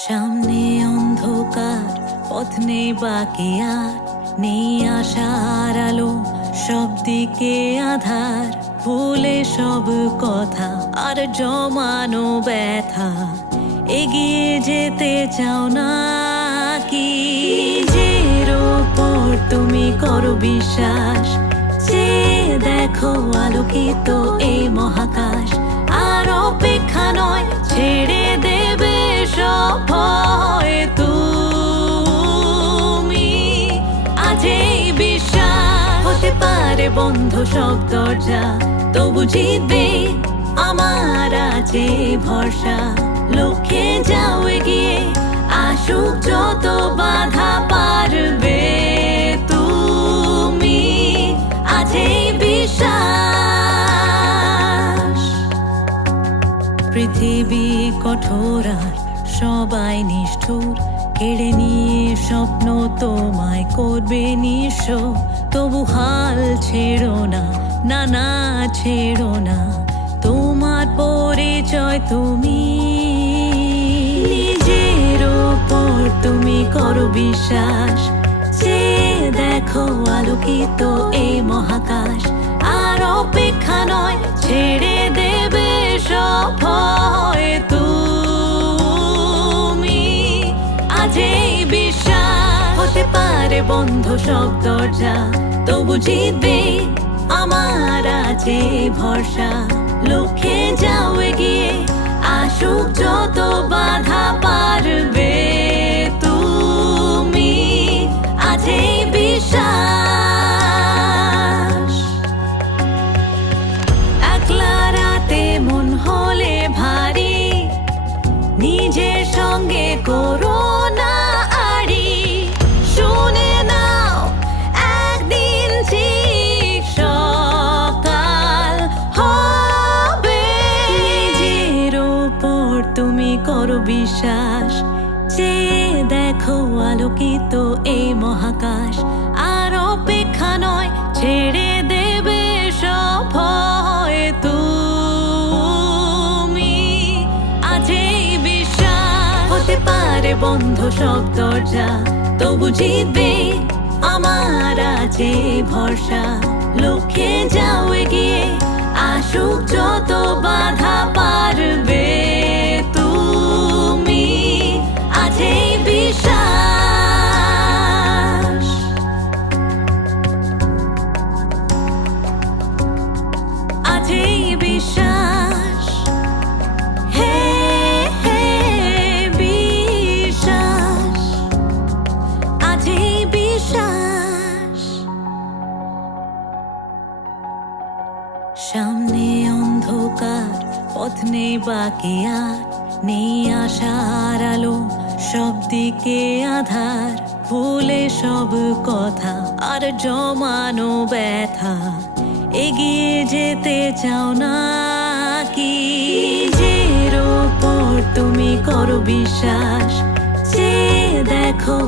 সামনে অন্ধকার, পথ নেই বাকি আর, নেই আশার আলো, সব দিকে আধার, ভুলে সব কথা, আর জমানো ব্যথা। এগিয়ে যেতে চাও না কি? নিজের ওপর তুমি করো বিশ্বাস, যে দেখো আলোকিত এই মহাকাশ, আর অপেক্ষা নয় ছেড়ে বন্ধ সব দরজা। তবু জিতবে আমার আছে ভরসা। লক্ষ্যে যাও এগিয়ে, আসুক যত বাধা পারবে। তুমি এই বিশ্বাস। পৃথিবী কঠোর আর সবাই নিষ্ঠুর। কেড়ে নিয়ে স্বপ্ন তোমায় করবে নিঃস্ব তবু হাল ছেড়ো না না না ছেড়ো না, তোমার পরিচয় তুমি। নিজের ওপর তুমি করো বিশ্বাস, যে দেখো আলোকিত এই মহাকাশ, আর অপেক্ষা বন্ধ সব দরজা। তবু জিতবে, আমার আছে ভরসা। লক্ষ্যে যাও এগিয়ে, আসুক যত বাধা পারবে। তুমি এই বিশ্বাস। একলা রাতে মন হলে ভারী। নিজের সঙ্গে করো করো বিশ্বাস। যে দেখো আলোকিত এই মহাকাশ। আর অপেক্ষা নয়, ছেড়ে দেবে সব তুমি। আজ বিশ্বাস। হতে পারে বন্ধ সব দরজা, তবু জিতবে আমার আছে ভরসা। লক্ষ্যে যাও সামনে অন্ধকার, পথ নেই বাকি আর, নেই আশার আলো, সব দিকে আধার, ভুলে সব কথা আর জমানো ব্যথা। এগিয়ে যেতে চাও না কি? নিজের তুমি করো বিশ্বাস, যে দেখো